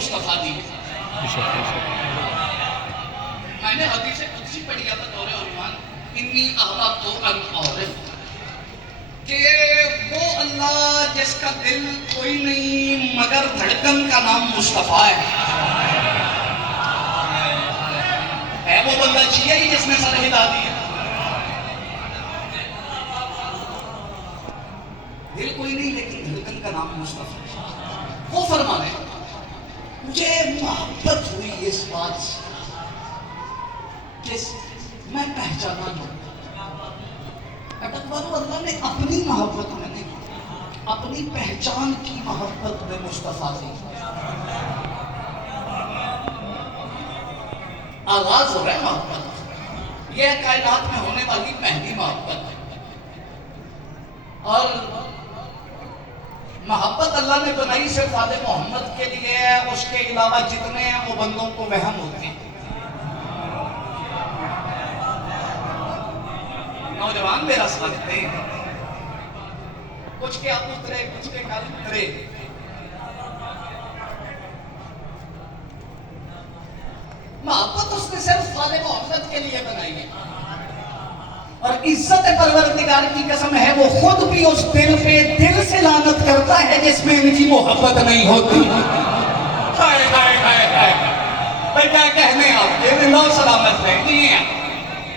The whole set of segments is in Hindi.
मुस्तफ़ा दी। मैंने हदीस कुदसी पढ़ी था दौरे उन्वान इन्नी अहबब्तु अन औरिफ, कि वो अल्लाह जिसका दिल कोई नहीं मगर धड़कन का नाम मुस्तफ़ा है वो बंदा चाहिए ही जिसने सर हिला दिया। दिल कोई नहीं लेकिन धड़कन का नाम मुस्तफ़ा। वो फरमा रहे मुझे मोहब्बत हुई इस बात से कि मैं पहचाना लूं। अल्लाह ने अपनी मोहब्बत में नहीं, अपनी पहचान की मोहब्बत में मुस्तफ़ा दी। आगाज हो रहा है मोहब्बत, यह कायनात में होने वाली पहली मोहब्बत है। और मोहब्बत अल्लाह ने बनाई सिर्फ वाले मोहम्मद के लिए है, उसके अलावा जितने हैं वो बंदों को वहम होते हैं। नौजवान मेरा समझते हैं, कुछ के अब उतरे कुछ के कल उतरे। मोहब्बत उसने सिर्फ वाले मोहम्मद के लिए बनाई है। और इज्जत परवरदिगार की कसम है वो खुद भी उस दिल पे दिल से लानत करता है जिसमें इनकी मोहब्बत नहीं होती। हाय हाय हाय हाय, क्या कहने आपके जिंदा सलामत रहती हैं।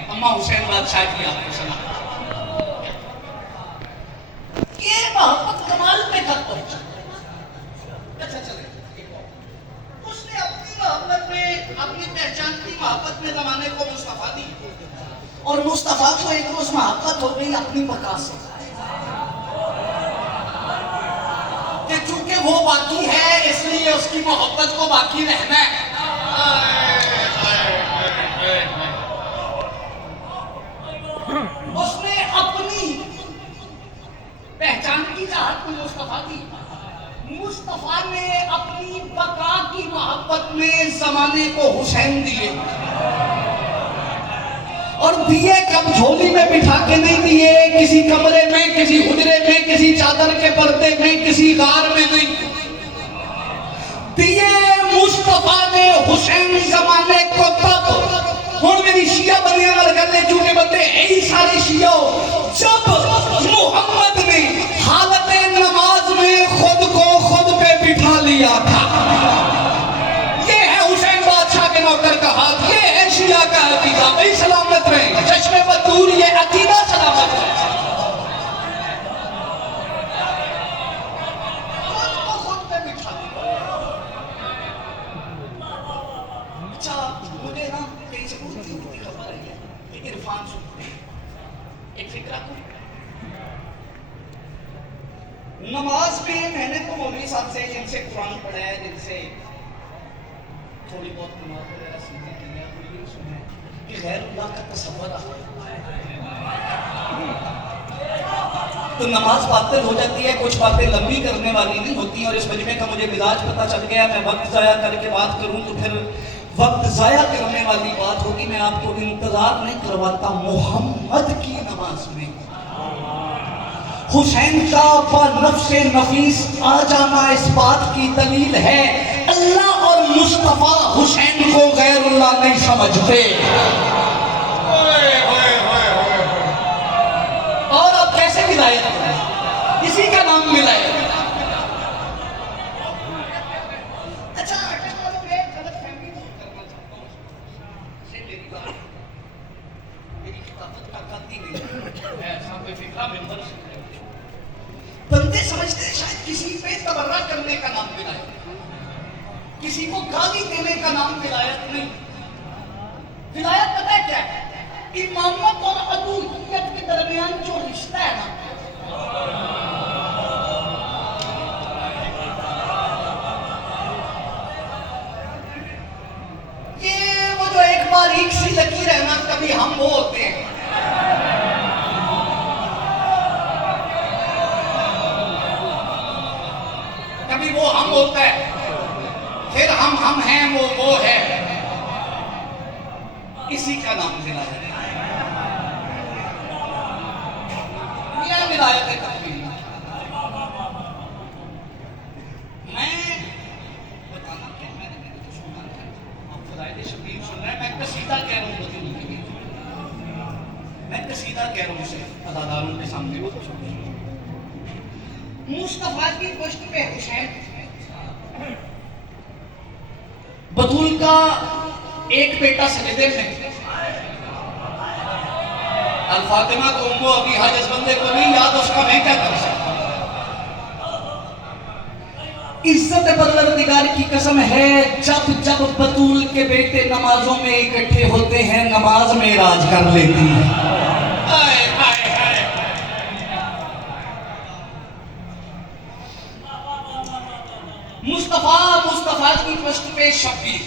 अम्मा हुसैन बादशाह की आपको सलाम। ये मोहब्बत कमाल पे तक पहुंचा। अच्छा चले, उसने अपनी मोहब्बत में, अपनी पहचान की मोहब्बत में जमाने को मुस्तफा दी, और मुस्तफा को एक रोज मोहब्बत हो गई अपनी बका से कि चूंकि वो बाकी है इसलिए उसकी मोहब्बत को बाकी रहना है। उसने अपनी पहचान की चाहत में मुस्तफा दी। मुस्तफा ने अपनी बका की मोहब्बत में जमाने को हुसैन दिए, और दिए कब झोली में बिठा के नहीं दिए, किसी कमरे में, किसी हुजरे में, किसी चादर के पर्दे में, किसी गार में नहीं दिए। मुस्तफा ने हुसैन जमाने को तब, हुण मेरी शिया बनिया वाले गले झूठे बंदे यही सारे शिया, जब मोहम्मद ने हालत नमाज में खुद को खुद पे बिठा लिया था। ये है हुसैन बादशाह के नौकर का हाथ, ये है शिया का अकीदा। भाई सलामत रहे चश्मे बदूर, ये अकीदा सलामत रहे। खुद को खुद पे बिठा लिया। अच्छा मुझे ना कहीं से उड़ती खबर है, इरफान सुनते एक फिक्रा को नमाज में मैंने तो मौलवी साहब से, जिनसे कुरान पढ़ा है, जिनसे थोड़ी बहुत नमाज वगैरह सीखी की है, कोई भी सुना है कि गैरुल्लाह का तसव्वुर तो नमाज बातिल हो जाती है। कुछ बातें लंबी करने वाली नहीं होती, और इस मजमे का मुझे मिजाज पता चल गया। मैं वक्त ज़ाया करके बात करूं तो फिर वक्त ज़ाया करने वाली बात होगी। मैं आपको इंतजार नहीं करवाता। मोहम्मद की नमाज में हुसैन का नफ्से नफीस आ जाना इस बात की दलील है, अल्लाह और मुस्तफा हुसैन को गैरुल्लाह नहीं समझते। और अब कैसे विलायत, इसी का नाम विलायत। अच्छा बंदे समझते हैं शायद किसी पे तबर्रा करने का नाम विलायत, किसी को गाली देने का नाम विलायत नहीं। विलायत पता है क्या है? इमामत और अदूलियत के दरमियान जो रिश्ता है ना, ये वो जो एक बारीक सी लकीर है ना, कभी हम वो होते हैं, कभी वो हम होता है, फिर हम हैं, वो है। इसी का नाम विलायत है। यह विलायत है तकबीर। मैं बताना क्या शबीर सुन रहे हैं, मैं कसीदा कह रहा हूँ बतूल के लिए, मैं कसीदा कह रहा हूँ उसे अदादारों के सामने। मुस्तफा की पुष्ट पे हुसैन, बतूल का एक बेटा सजदे में, अल फातिमा तो उम्मो अभी हज इस बंदे को नहीं याद, उसका मैं क्या कर सकता। इज्जत परवरदिगार की कसम है, जब जब बतूल के बेटे नमाजों में इकट्ठे होते हैं, नमाज में राज कर लेती है। मुस्तफा, मुस्तफा की पुष्ट पे शबीर।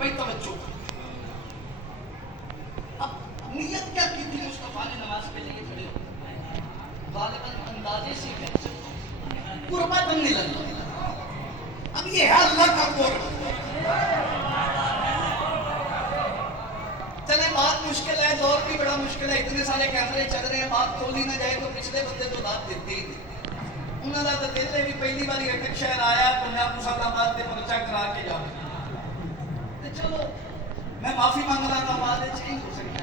भाई तवज्जो, अब नियत क्या की थी मुस्तफा ने नमाज के लिए खड़े हो? गालिबन अंदाजे से कुर्बा बनने लगा। अब ये है अल्लाह का कुर्ब। चले बात मुश्किल है, दौर भी बड़ा मुश्किल है, इतने सारे कैमरे चल रहे हैं, बात खोली ना जाए तो पिछले बंदे तो दाद देते ही नहीं। उन्होंने तो दिल भी पहली बार अटक शहर आया, पंजाब मुसलमाबाद के पर्चा करा के जाओ, चलो मैं माफी मांग रहा था, बात चेंज हो सकती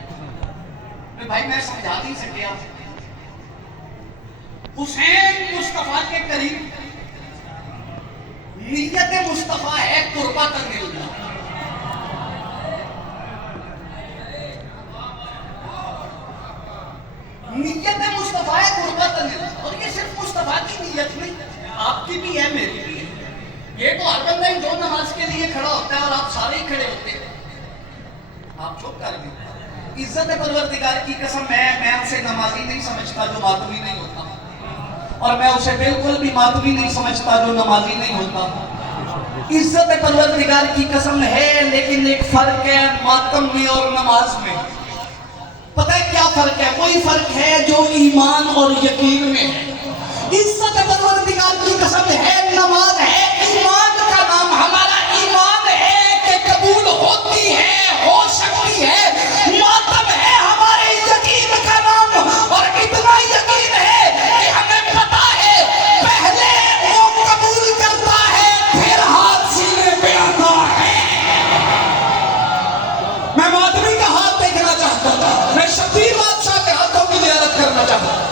है भाई, मैं समझा नहीं सकिया। हुसैन मुस्तफा के करीब, नियत मुस्तफा है कुर्बा करने लगा। नियत मुस्तफा है कुर्बा करने लगा, और ये सिर्फ मुस्तफा की नियत नहीं, आपकी भी है, मेरी भी है। ये तो हर बंदा जो नमाज के लिए खड़ा होता है और आप सारे ही खड़े होते हैं, आप चुप कर गए। इज्जत परवरदिगार की कसम है, मैं उसे नमाजी नहीं समझता जो मातमी नहीं होता, और मैं उसे बिल्कुल भी मातमी नहीं समझता जो नमाजी नहीं होता। इज्जत परवरदिगार की कसम है, लेकिन एक फर्क है मातम में और नमाज में। पता है क्या फर्क है? वही फर्क है जो ईमान और यकीन में है। इज्जत परवरदिगार की कसम है, नमाज है ईमान का नाम, हमारा ईमान है कि कबूल होती है, हो सकती है। मातम है हमारे यकीन का नाम, और इतना यकीन है कि हमें पता है पहले वो कबूल करता है, फिर हाथ सीने पे आता है। मैं मातमी का हाथ देखना चाहता था, मैं शबीर बादशाह के हाथों की ज़ियारत करना चाहता था।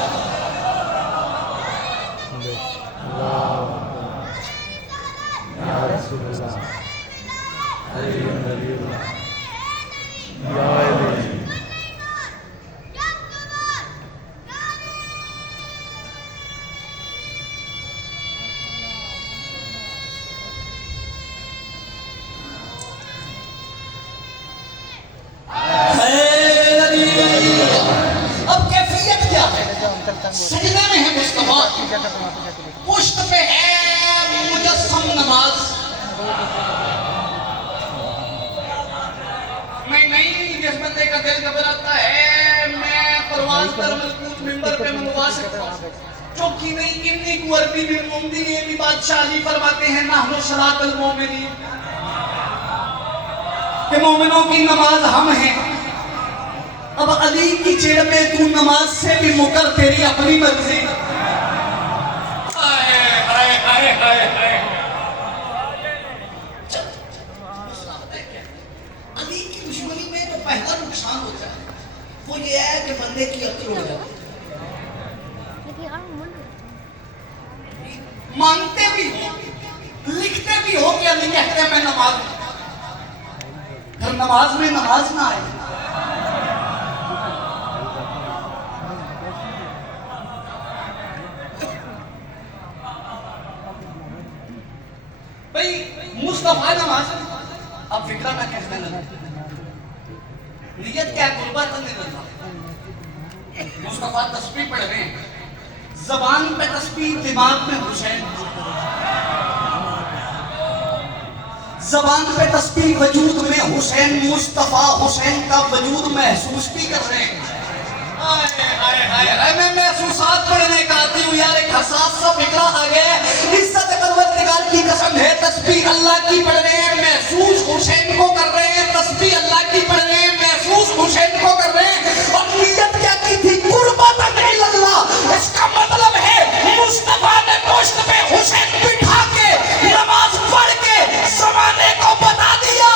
अब कैफियत क्या है? सजदे में है मुस्तफा, पुष्ट पे है मुजस्सम नमाज। नहीं, जिस बंदे का दिल घबराता है, मैं परवाज़ कर मजबूत मिंबर पे मंगवा सकता हूं। चौकी नहीं, इन्नी कुर्बी भी मुमदी, ये भी बादशाह अली फरमाते हैं नाहनु सलातुल मोमिनीन, कि मोमिनों की नमाज हम हैं। अब अली की चिड़ में तू नमाज से भी मुकर, तेरी अपनी मर्जी। अली की दुश्मनी में जो पहला नुकसान होता है वो ये है कि बंदे की अक्ल उड़ जाती है। मानते भी हो, लिखते भी हो कि अली कहते हैं मैं नमाज, फिर नमाज में नमाज ना आए। भाई मुस्तफा नमाज, अब फिक्रा मैं कहने लगा, नियत क्या कुर्बा करने लगा। मुस्तफा तस्बीह पढ़ रहे हैं, जबान पे तस्बीह, दिमाग में हुसैन, जबान पे तस्बीह, वजूद में हुसैन। मुस्तफा हुसैन का वजूद महसूस भी कर रहे हैं। मैं महसूसात पढ़ने का आती हूँ यार, एक हसास सा फिक्रा आ गया। इज्जत परवरदिगार की कसम है, तस्बीह अल्लाह की पढ़ रहे हैं, महसूस हुसैन को कर रहे हैं। तस्बीह अल्लाह की पढ़ रहे हैं, महसूस हुसैन को कर रहे हैं। और नियत क्या की थी? कुर्बतन इल्लल्लाह। इसका मतलब है मुस्तफा ने पुश्त पे हुसैन बिठा के नमाज पढ़ के जमाने को बता दिया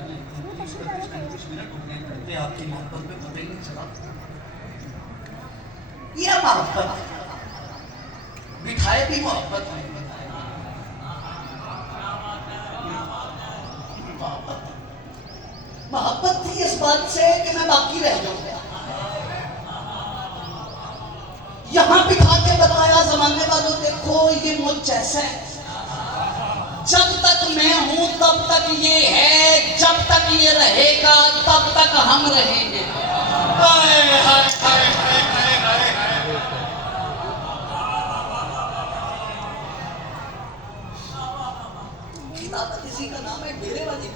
30-35 मिनट हो गए करते आपकी मोहब्बत में पता ही नहीं चला। यह मोहब्बत बिठाए भी मोहब्बत नहीं मोहब्बत थी इस बात से कि मैं बाकी रह जाऊंगा। यहां बिठा के बताया जमाने वालों, देखो ये मुझ जैसा है, जब तक मैं हूं तब तक ये है, जब तक ये रहेगा तब तक हम रहेंगे। हाय हाय हाय हाय हाय हाय। खिलाफत इसी का नाम है, डेरे वाली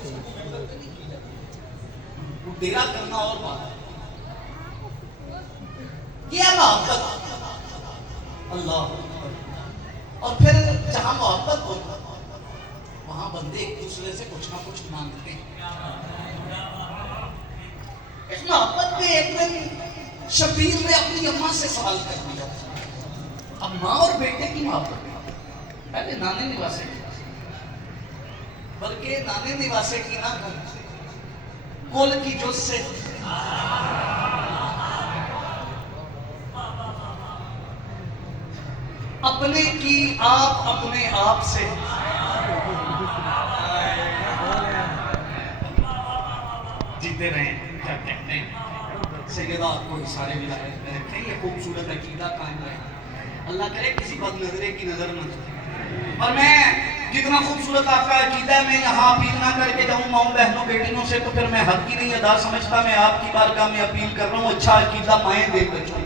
डेरा करना और बात। ये मोहब्बत अल्लाह। और फिर जहां मोहब्बत हो वहां बंदे एक दूसरे से कुछ ना कुछ मांगते हैं। इस मोहब्बत में एक दिन शबीर ने अपनी अम्मा से सवाल कर दिया। अब माँ और बेटे की मोहब्बत पहले नाने निवासे की, बल्कि नाने निवासे की ना कुल की जुज से। अपने की आप अपने आप से। जीते रहे क्या कहते हैं सैयदा आपको इशारे भी रखें, ये खूबसूरत अकीदा कायम रहे। अल्लाह करे किसी बदनजरे की नजर न लगे। और मैं जितना खूबसूरत आपका अकीदा मैं यहाँ अपील ना करके जाऊँ माँ बहनों बेटियों से, तो फिर मैं हक की नहीं अदा समझता। मैं आपकी बारगाह में अपील कर रहा हूँ, अच्छा अकीदा माएँ दे बच्चों।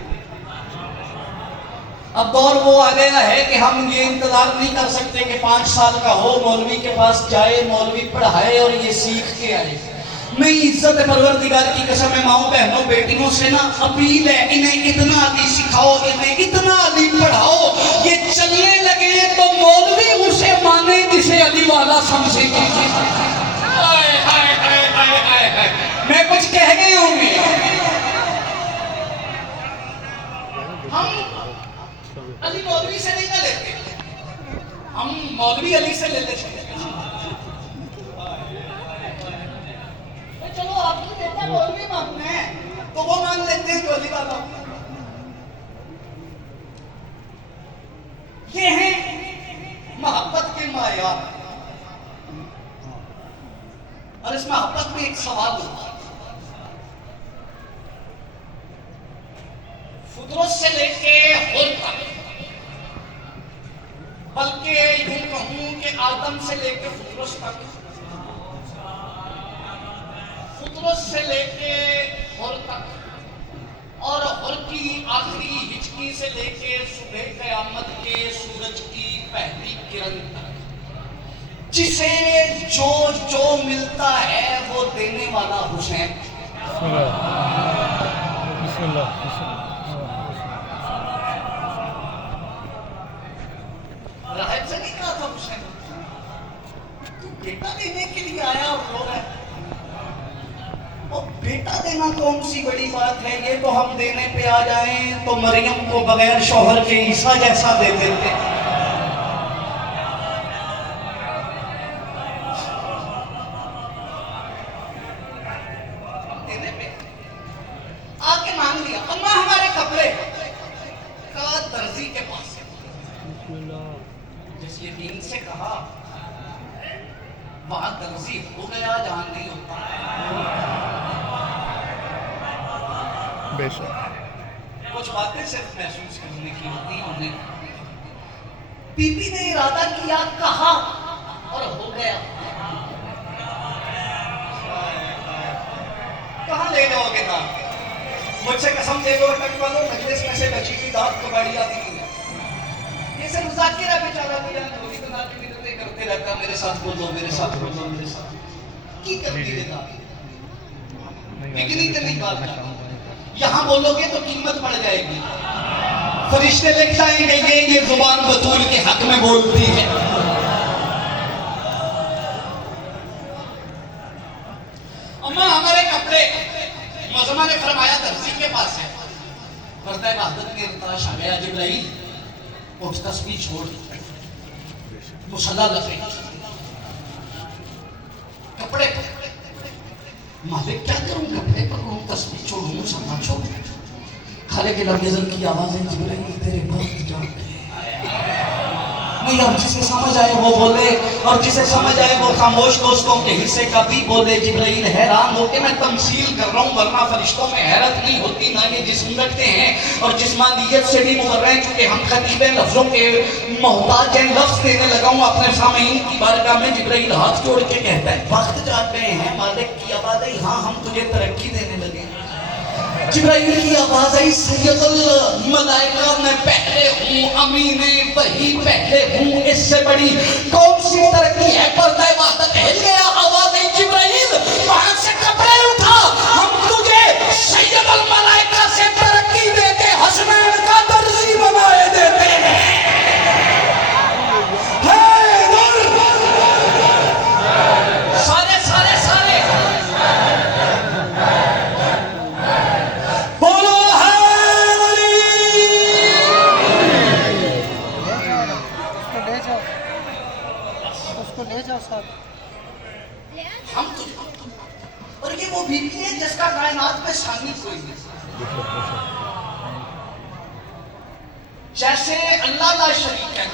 अब दौर वो आ गया है कि हम ये इंतजार नहीं कर सकते कि 5 साल का हो मौलवी के पास जाए, मौलवी पढ़ाए और ये सीख के आए। नहीं, इज्जत परवरदिगार की कसम है, माओ बहनों बेटियों से ना अपील है, इन्हें इतना अली सिखाओ, इन्हें इतना अली पढ़ाओ, ये चलने लगे तो मौलवी उसे माने जिसे अली वाला समझेगा। हाय हाय हाय हाय हाय हाय। मैं कुछ कह गए होंगे। हम अली मौलवी से नहीं ना लेते, हम मौलवी अली से ले लेते। चलो आपकी बेटा मौलवी मानना है तो वो मान लेते हैं जो अली वाला। ये है मोहब्बत के मायार। और इस मोहब्बत में एक सवाल होता है, फुतरत से लेके हुर तक, बल्कि यूं कहूं कि आदम से लेके फुतरत तक, फुतरत से लेके हुर तक और हुर की आखिरी हिचकी से लेके सुबह क़यामत के सूरज की पहली किरण तक, जिसे जो जो मिलता है वो देने वाला हुसैन। राहब से नहीं कहा था हुसैन तू बेटा देने के लिए आया और रो रहा है। और बेटा देना कौन सी बड़ी बात है, ये तो हम देने पे आ जाएं तो मरियम को बगैर शौहर के ईसा जैसा दे देते। देने पे आके मांग लिया, अम्मा हमारे कपड़े का दर्जी के पास है। जिस यकीन से कहा वहां दर्जी हो गया जहां नहीं होता। कुछ बातें सिर्फ महसूस करने की होती हैं उन्हें। बीबी ने इरादा किया, कहा और हो गया। कहां ले जाओगे ना, मुझसे कसम दे दो अटक वालों, मजलिस में से बची हुई दांत कबाड़ी आती है। ये सिर्फ जाकिर है बेचारा, कोई इतना की मिन्नतें करते रहता, मेरे साथ बोलो मेरे साथ बोलो मेरे साथ की करती रहता। बिगनी तो नहीं बात, यहां बोलोगे तो कीमत बढ़ जाएगी। फरिश्ते लिख जाएंगे ये जुबान बतूल के हक में बोलती है। अम्मा हमारे कपड़े, मौजमा ने फरमाया दर्जी के पास है। पर्दा बहादुर के इर्ताश आ गया, जिब्राइल उठ तस्बीह छोड़ मुसल्ला लगे, कपड़े मालिक क्या करूं, कपड़े पकड़ूं, तस्बीह छोड़ूं, समा छोड़ूं। खाले के लफ्ज़ की आवाज़ें जिब्राइल तेरे वक्त जाते नहीं। अब जिसे समझ आए वो बोले और जिसे समझ आए वो खामोश दोस्तों के हिस्से का भी बोले। जिब्राइल हैरान होके मैं तमसील कर रहा हूँ, वरना फरिश्तों में हैरत नहीं होती ना ये जिस्म रखते हैं और जिस्मानियत से भी मुकर रहे हैं। चूंकि हम खतीबे लफ्जों के मोहताज हैं, लफ्ज देने लगा हूँ अपने सामईन की बारगाह में। जिब्राइल हाथ जोड़ के कहता है वक्त जाते हैं मालिक की आवाज़ आई, हाँ हम तुझे तरक्की देने लगे। जिब्राइल की आवाज आई सैयदुल मलाइका मैं पहले हूँ, अमीने वही पहले हूँ, इससे बड़ी कौन सी तरक्की है। पर्दा इबादत हिल गया, आवाज आई जिब्राइल वहां से कपड़े उठा, हम तुझे सैयदुल मलाइका से तरक्की देके हसनैन का दर्जी बनाए देते हैं। सारे सारे सारे ले जाओ साथ। हम तो और ये वो बीबी है जिसका कायनात में शानी कोई नहीं। जैसे अल्लाह ला शरीक है,